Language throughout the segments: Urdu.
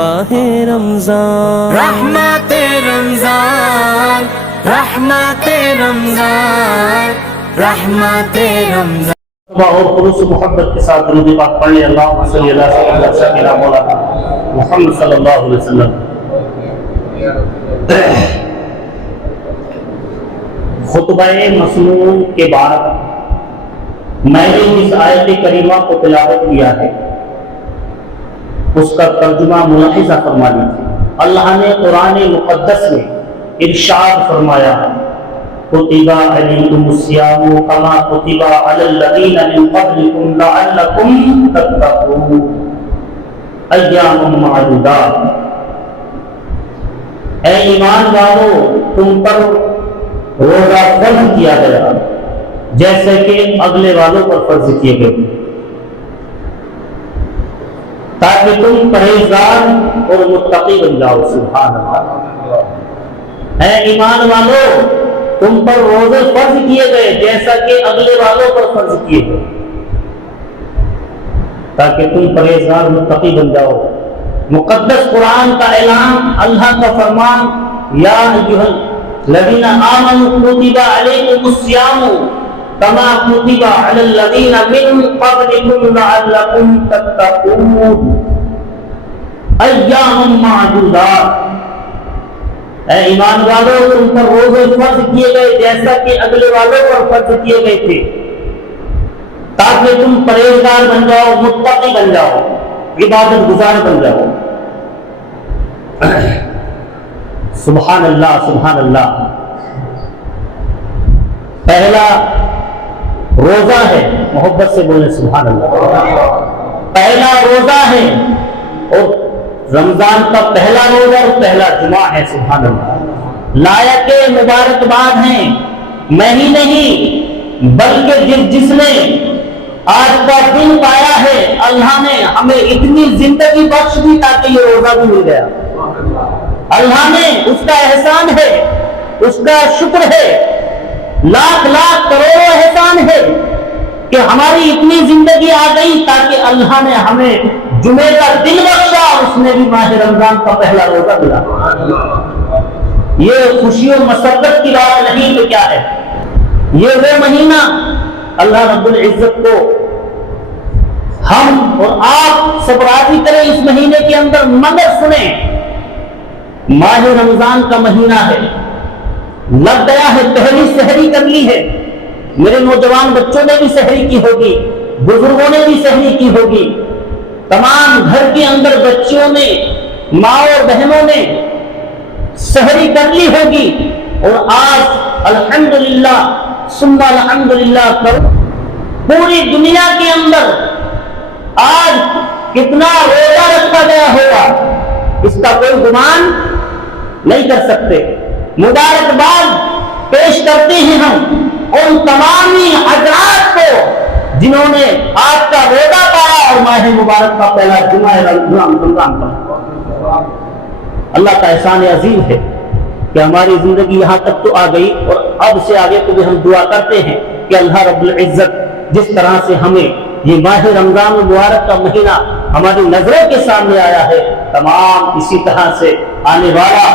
ماہ رمضان، رحمت رمضان، رحمت رمضان، رحمت رمضان۔ اور خلوص محبت کے ساتھ درود پاک پڑھ لیں۔ اللہم صلی اللہ علیہ وسلم مولانا محمد صلی اللہ علیہ وسلم۔ خطبہ مسنون کے بعد میں نے جس آیت کریمہ کو تلاوت کیا ہے اس کا ترجمہ ملاحظہ فرما لیجیے۔ اللہ نے قرآن مقدس میں ارشاد فرمایا کتب علیکم الصیام کما کتب علی الذین من قبلکم لعلکم تتقون ایام معدودات۔ اے ایمان والو، تم پر روزہ فرض کیا گیا جیسے کہ اگلے والوں پر فرض کیے گئے تاکہ تم پرہیزگار اور متقی بن جاؤ۔ سبحان اللہ۔ اے ایمان والو، تم پر روزے فرض کیے گئے جیسا کہ اگلے والوں پر فرض کیے گئے تاکہ تم پرہیزگار متقی بن جاؤ۔ مقدس قرآن کا اعلان، اللہ کا فرمان، یا ایھا الذین آمنوا کتب علیکم الصیام کما کتب علی الذین من قبلکم لعلکم تتقون ایام معدودات۔ اے ایمان والو، تم پر روزے فرض کیے گئے جیسا کہ اگلے والوں پر فرض کیے گئے تھے تاکہ تم پرہیزگار بن جاؤ، متقی بن جاؤ، عبادت گزار بن جاؤ۔ سبحان اللہ، سبحان اللہ۔ پہلا روزہ ہے، محبت سے بولیں سبحان اللہ۔ پہلا روزہ ہے اور رمضان کا پہلا روزہ اور پہلا جمعہ ہے۔ سبحان اللہ۔ لائق مبارکباد ہیں، میں ہی نہیں بلکہ جس نے آج کا دن پایا ہے، اللہ نے ہمیں اتنی زندگی بخش دی تاکہ یہ روزہ بھی مل گیا۔ اللہ نے، اس کا احسان ہے، اس کا شکر ہے، لاکھ لاکھ کروڑوں احسان ہے کہ ہماری اتنی زندگی آ گئی تاکہ اللہ نے ہمیں جمعے کا دن بخشا اور اس نے بھی ماہ رمضان کا پہلا روزہ ملا۔ یہ خوشی و مسرت کی بات نہیں تو کیا ہے؟ یہ وہ مہینہ اللہ رب العزت کو ہم اور آپ سب راضی کریں اس مہینے کے اندر، مگر سنیں ماہ رمضان کا مہینہ ہے، لگ گیا ہے، پہلی سحری کر لی ہے، میرے نوجوان بچوں نے بھی سحری کی ہوگی، بزرگوں نے بھی سحری کی ہوگی، تمام گھر کے اندر بچیوں نے، ماں اور بہنوں نے سحری کر لی ہوگی، اور آج الحمدللہ ثم الحمدللہ کرو پوری دنیا کے اندر آج کتنا روزہ رکھا گیا ہوگا اس کا کوئی گمان نہیں کر سکتے۔ مبارکباد پیش کرتے ہیں ہم ان تمامی حضرات کو جنہوں نے آج کا روزہ پایا اور ماہ مبارک کا پہلا جمعہ رمضان پایا۔ اللہ کا احسان عظیم ہے کہ ہماری زندگی یہاں تک تو آ گئی، اور اب سے آگے کو بھی ہم دعا کرتے ہیں کہ اللہ رب العزت جس طرح سے ہمیں یہ ماہ رمضان المبارک کا مہینہ ہماری نظروں کے سامنے آیا ہے، تمام اسی طرح سے آنے والا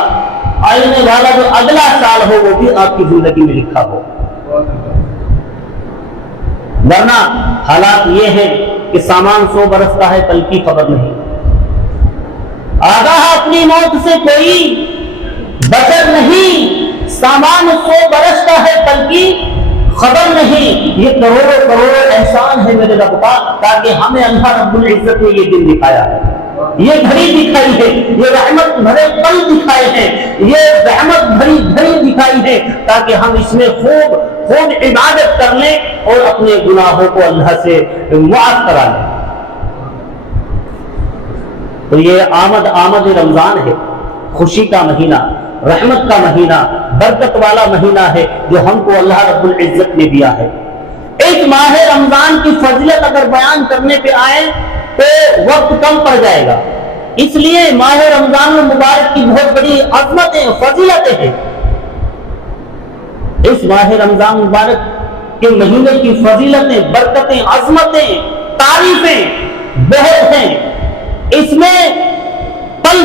جو اگلا سال ہو وہ بھی آپ کی زندگی میں لکھا ہو۔ ورنہ حالات یہ ہیں کہ سامان 100 برس کا ہے، کل کی خبر نہیں۔ آگاہ اپنی موت سے کوئی بشر نہیں، سامان 100 برس کا ہے، کل کی خبر نہیں۔ یہ کروڑوں احسان ہے میرے رب کا، تاکہ ہمیں اللہ رب العزت نے یہ دن دکھایا ہے، یہ گھڑی دکھائی ہے، یہ رحمت بھرے پل دکھائے ہیں، یہ رحمت بھری گھڑی دکھائی ہے، تاکہ ہم اس میں خوب عبادت کر لیں اور اپنے گناہوں کو اللہ سے معاف کرا لیں۔ تو یہ آمد رمضان ہے، خوشی کا مہینہ، رحمت کا مہینہ، برکت والا مہینہ ہے جو ہم کو اللہ رب العزت نے دیا ہے۔ ایک ماہ رمضان کی فضیلت اگر بیان کرنے پہ آئے تو وقت کم پڑ جائے گا، اس لیے ماہ رمضان المبارک کی بہت بڑی عظمتیں، فضیلتیں ہیں۔ اس ماہ رمضان المبارک کے مہینے کی فضیلتیں، برکتیں، عظمتیں، تعریفیں بہت ہیں۔ اس میں پل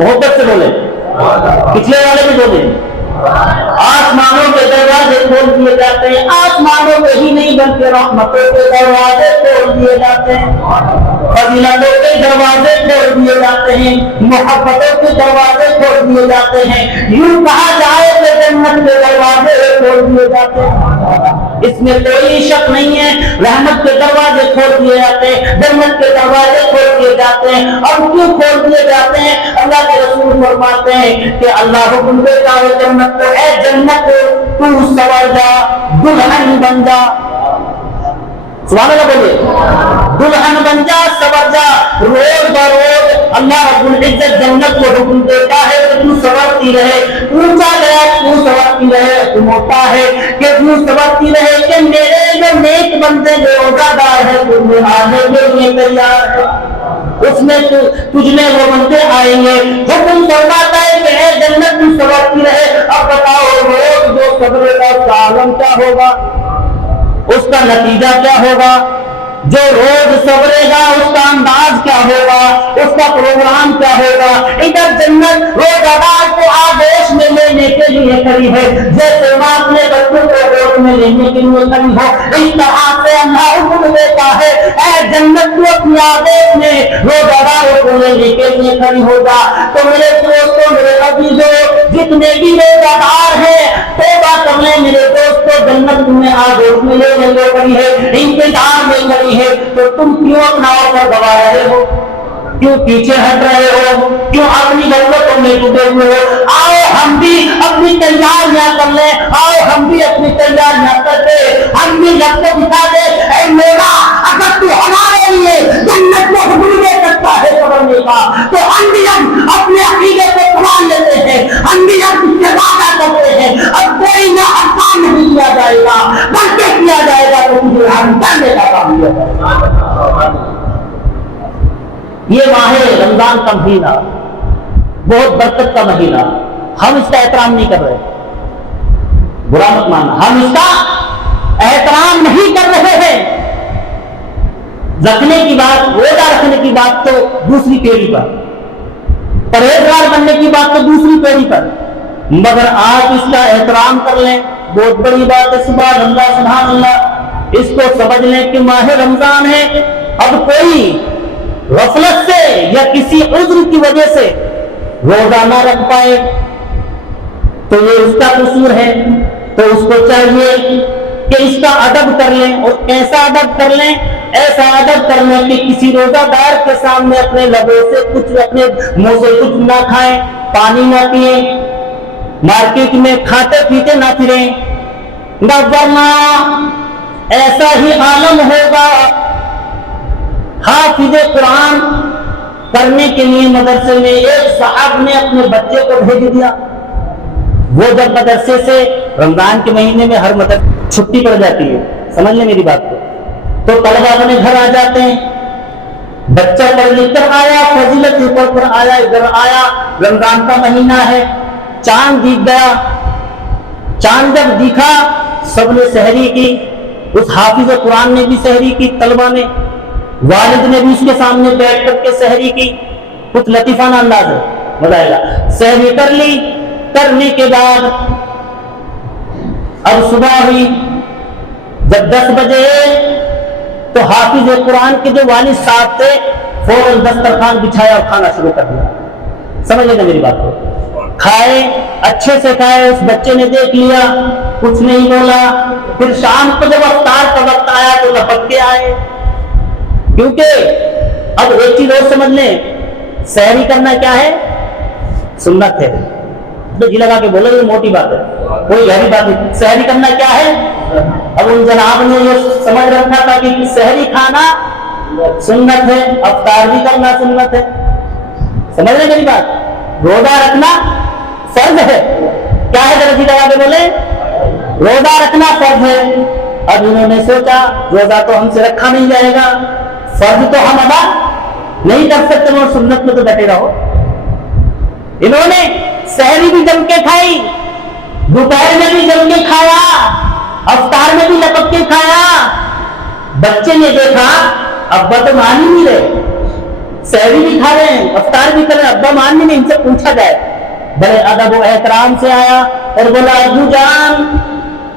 محبت سے بولے, پچھلے والے بھی بولے. آسمانوں کے دروازے کھول دیے جاتے ہیں, آسمانوں کے ہی نہیں بلکہ رحمتوں کے دروازے کھول دیے جاتے ہیں, فضیلتوں کے دروازے کھول دیے جاتے ہیں, محبتوں کے دروازے کھول دیے جاتے ہیں. یوں کہا جائے کہ جنت کے دروازے کھول دیے جاتے ہیں, اس میں کوئی شک نہیں ہے. رحمت کے دروازے کھول دیے جاتے ہیں, جنت کے دروازے کھول دیے جاتے ہیں. اور کیوں کھول دیے جاتے ہیں؟ اللہ کے رسول فرماتے ہیں کہ اللہ حکم دیتا ہے جنت کو, اے جنت تو سنور جا, دلہن بن جا. سبحان اللہ بولیے, دلہن بن جا, سنور جا. روز بروز اللہ رب العزت جنت کو حکم دیتا ہے کہ تو سنورتی رہے. اونچا گیا تو سنورتی رہے, تو موٹا ہے کہ تو سنورتی رہے, کہ میرے جو نیک بندے جو روزہ دار ہے تمہیں آنے کے لیے تیار ہے, اس میں تجھ میں وہ بندے آئیں گے. حکم فرماتا ہے کہ اے جنت تو سنورتی رہے. اب بتاؤ روز جو صبر کا اس کا عالم کیا ہوگا, اس کا نتیجہ کیا ہوگا؟ جو روز صبرے گا اس کا انداز کیا ہوگا, اس کا پروگرام کیا ہوگا؟ ادھر جنت روزادار کو آغوش میں لینے کے لیے کھڑی ہے, جیسے ماں اپنے بچوں کو گود میں لینے کے لیے کھڑی ہو. اس طرح سے اللہ حکم دیتا ہے اے جنت تو اپنی آغوش میں روزادار کو لینے کے لیے کھڑی ہوگا. تو میرے دوستوں, میرے عزیزوں, جتنے بھی روزادار ہیں توبہ کر لیں میرے دوستوں, جنت تمہیں آغوش میں لینے کے کھڑی ہے, انتظار میں کھڑی ہے. تو تم کیوں اپنا اوپر دبا رہے ہو, کیوں پیچھے ہٹ رہے ہو, کیوں اپنی ضرورتوں میں ڈوبے ہوئے ہو؟ آؤ ہم بھی اپنی تیاریاں کر لیں, آؤ ہم بھی اپنی تیاریاں کر دیں, ہم بھی رب کو دکھا دیں اے مولا اگر تو ہمارے لیے جنت کو حکم دے سکتا ہے پڑھنے کا, تو ہم بھی اپنے عقیدے کو قرآن لیتے ہیں, ہم بھی اس سے وعدہ کرتے ہیں اب کوئی نہ آسان نہیں کیا جائے گا بلکہ کیا جائے گا تو مجھے ہم کرنے کا کام کیا جائے گا. یہ ماہ رمضان کا مہینہ بہت برکت کا مہینہ, ہم اس کا احترام نہیں کر رہے, برا مت ماننا, ہم اس کا احترام نہیں کر رہے ہیں. رکھنے کی بات, روزہ رکھنے کی بات تو دوسری پیڑھی پر, پرہیزگار بننے کی بات تو دوسری پیڑھی پر, مگر آپ اس کا احترام کر لیں, بہت بڑی بات ہے. سبحان اللہ سبحان اللہ. اس کو سمجھ لیں کہ ماہ رمضان ہے, اب کوئی غفلت سے یا کسی عذر کی وجہ سے روزہ نہ رکھ پائے تو یہ اس کا قصور ہے. تو اس کو چاہیے کہ اس کا ادب کر لیں, اور کیسا ادب کر لیں؟ ایسا ادب کر لیں کہ کسی روزہ دار کے سامنے اپنے لبوں سے کچھ, اپنے منہ سے کچھ نہ کھائیں, پانی نہ پئیں, مارکیٹ میں کھاتے پیتے نہ پھریں, ورنہ ایسا ہی عالم ہوگا. حافظ قرآن کرنے کے لیے مدرسے میں ایک صاحب نے اپنے بچے کو بھیج دیا. وہ جب مدرسے سے رمضان کے مہینے میں ہر مدرسے چھٹی پڑ جاتی ہے, سمجھ لیں میری بات کو, تو طلبہ اپنے گھر آ جاتے ہیں. بچہ پڑھ لکھ کر آیا, فضیلت پڑھ کر آیا, ادھر آیا, رمضان کا مہینہ ہے, چاند دیکھ گیا. چاند جب دیکھا سب نے سحری کی, اس حافظ قرآن نے بھی سحری کی, طلبہ نے, والد نے بھی اس کے سامنے بیٹھ کر کے سحری کی. کچھ لطیفانہ انداز ہے, مزہ آئے گا. سحری کر لی, کرنے کے بعد اب صبح ہوئی. جب 10 بجے تو حافظ قرآن کے جو والد صاحب تھے فوراً دسترخوان بچھایا اور کھانا شروع کر دیا. سمجھ لینا میری بات کو, کھائے, اچھے سے کھائے. اس بچے نے دیکھ لیا, کچھ نہیں بولا. پھر شام کو جب افطار کا وقت آیا تو لپک کے آئے, کیونکہ اب ایک چیز اور سمجھ لیں, سحری کرنا کیا ہے؟ سنت ہے. تو جی لگا کے بولے یہ موٹی بات ہے, کوئی گہری بات نہیں. سحری کرنا کیا ہے؟ اب ان جناب نے یہ سمجھ رکھا تھا کہ سحری کھانا سنت ہے, افطار بھی کرنا سنت ہے. سمجھ رہے میری بات؟ روزہ رکھنا فرض ہے. کیا ہے ذرا جی لگا کے بولے, روزہ رکھنا فرض ہے. اب انہوں نے سوچا روزہ تو ہم سے رکھا نہیں جائے گا, فرض تو ہم ادا نہیں کر سکتے, اور سنت میں تو ڈٹے رہو. انہوں نے سحری بھی جم کے کھائی, دوپہر میں بھی جم کے کھایا, افطار میں بھی لپک کے کھایا. بچے نے دیکھا ابا تو مان ہی نہیں رہے, سحری بھی کھا رہے ہیں, افطار بھی کر رہے ہیں, ابا مان نہیں. ان سے پوچھا پوچھا جائے. بڑے ادب و احترام سے آیا اور بولا ابو جان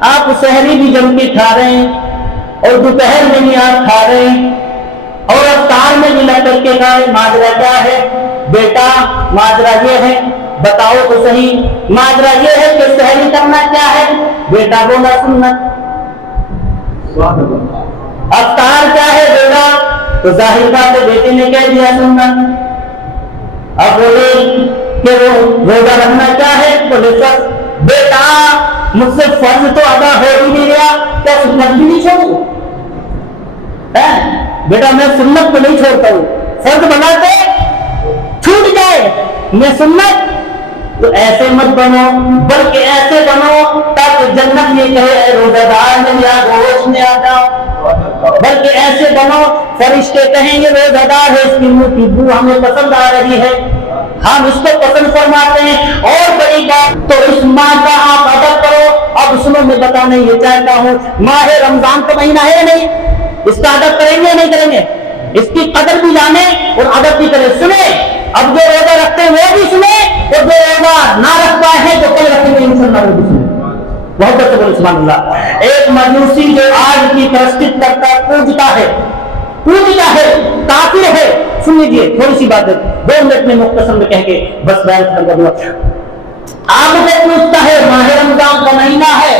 آپ سحری بھی جم کے کھا رہے ہیں اور دوپہر میں بھی آپ کھا رہے ہیں اور افطار میں بھی لگ کر کے کھائے, ماجرا کیا ہے؟ بیٹا ماجرا یہ ہے, بتاؤ تو صحیح, ماجرا یہ ہے کہ سحری کرنا کیا ہے؟ بیٹا بولا سنت. افطار کیا ہے بیٹا؟ تو ظاہر بات ہے بیٹے نے کہہ دیا سنت. اب بولے کہ روزہ رکھنا کیا ہے؟ بولے فرض. بیٹا مجھ سے فرض تو ادا ہو ہی نہیں رہا, کیا سنت بھی نہیں چھوڑوں؟ بیٹا میں سنت کو نہیں چھوڑتا ہوں, فرض بنا کے چھوٹ جائے میں سنت, تو ایسے مت بنو بلکہ ایسے بنو تاکہ جنت یہ کہے اے روزہ دار میں یا گوشت میں آ جاؤ, بلکہ ایسے بنو فرشتے کہیں گے روزہ دار ہے اس کی منہ کی بو ہمیں پسند آ رہی ہے, ہم اس کو پسند فرماتے ہیں. اور بڑی بات تو اس ماہ کا آپ ادب کرو. اب سنو میں بتانا یہ چاہتا ہوں, ماہ رمضان کا مہینہ ہے نہیں, اس کا ادب کریں گے نہیں کریں گے؟ اس کی قدر بھی جانے اور ادب بھی کریں. سنیں اب جو روزہ رکھتے ہیں وہ بھی سنیں اور جو روزہ نہ رکھ پائے ہیں جو کل رکھیں گے انشاءاللہ وہ بھی سنیں. بہت اچھا بولے سبحان اللہ. ایک مجوسی جو آج کی پرستش کرتا ہے, پوجتا ہے, کافر ہے. سن لیجیے تھوڑی سی بات ہے 2 منٹ میں مختصر میں کہہ کے بس بیان ختم کر دوں. آپ سے پوچھتا ہے ماہ رمضان کا مہینہ ہے,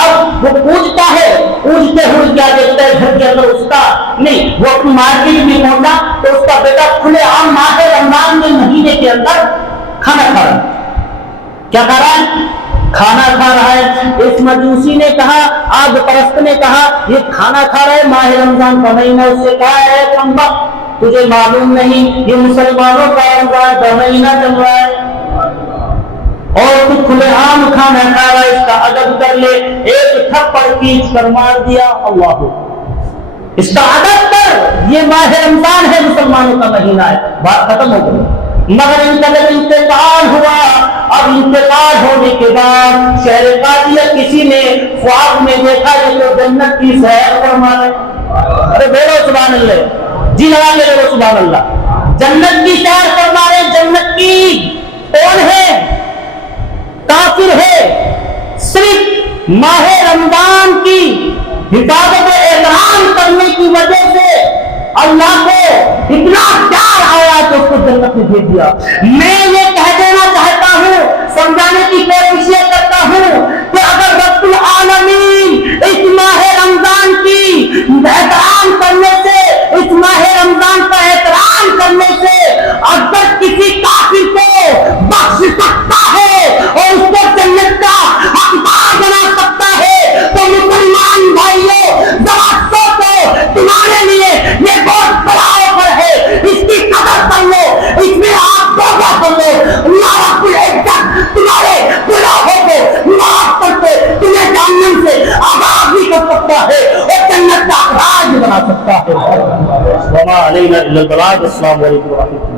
اب وہ پوچھتا ہے, پوچھتے ہوئے کیا دیکھتا ہے گھر کے اندر اس کا نہیں, وہ اپنی مارکیٹ میں پہنچا تو اس کا بیٹا کھلے عام ماہ رمضان کے مہینے کے اندر کھانا کھا رہا ہے. کیا کھا رہا ہے؟ کھانا کھا رہا ہے. اس مجوسی نے کہا, آگ پرست نے کہا یہ کھانا کھا رہا ہے ماہ رمضان کا مہینہ. اس سے کہا ہے کمبخت تجھے معلوم نہیں یہ مسلمانوں کا رمضان کا مہینہ چل رہا ہے اور تو کھلے عام کھانا کھا رہا ہے, اس کا ادب کر لے. ایک تھپڑ کھینچ کر مار دیا. اللہ اس کا ادب کر, یہ ماہ رمضان ہے مسلمانوں کا مہینہ ہے. بات ختم ہو گئی. مگر ان کا جب انتقال ہوا, اب انتقال ہونے کے بعد شہر قادیہ کسی نے خواب میں دیکھا یہ تو جنت کی سیر فرما رہے. ارے بولو سبحان اللہ, جی لگا کے بولو سبحان اللہ. جنت کی سیر فرما رہے. جنت کی کون ہے؟ کافر ہے. صرف ماہ رمضان کی حفاظت و احترام کرنے کی وجہ سے اللہ کو اتنا پیار آیا تو اس کو جنت میں بھیج دیا. میں یہ کہہ دینا چاہتا ہوں, سمجھانے کی کوشش کرتا ہوں کہ اگر رب العالمین اس ماہ رمضان کی احترام کرنے سے, اس ماہ رمضان کا احترام کرنے سے اگر کسی کافر کو بخش سکتا ہے اور اس کو جنت کا حقدار بنا سکتا ہے تو مسلمان بھائیوں ذرا سوچو, تمہارے لیے یہ بہت بڑا آفر ہے. اس کی قدر کر لو, اس میں آپ توبہ کر لو. اللہ رب العزت تمہارے گناہوں کو معاف کر کے تمہیں جہنم سے آزاد بھی کر سکتا ہے اور جنت کا راج بنا سکتا ہے. وما علینا الا البلاغ. السلام علیکم ورحمۃ اللہ.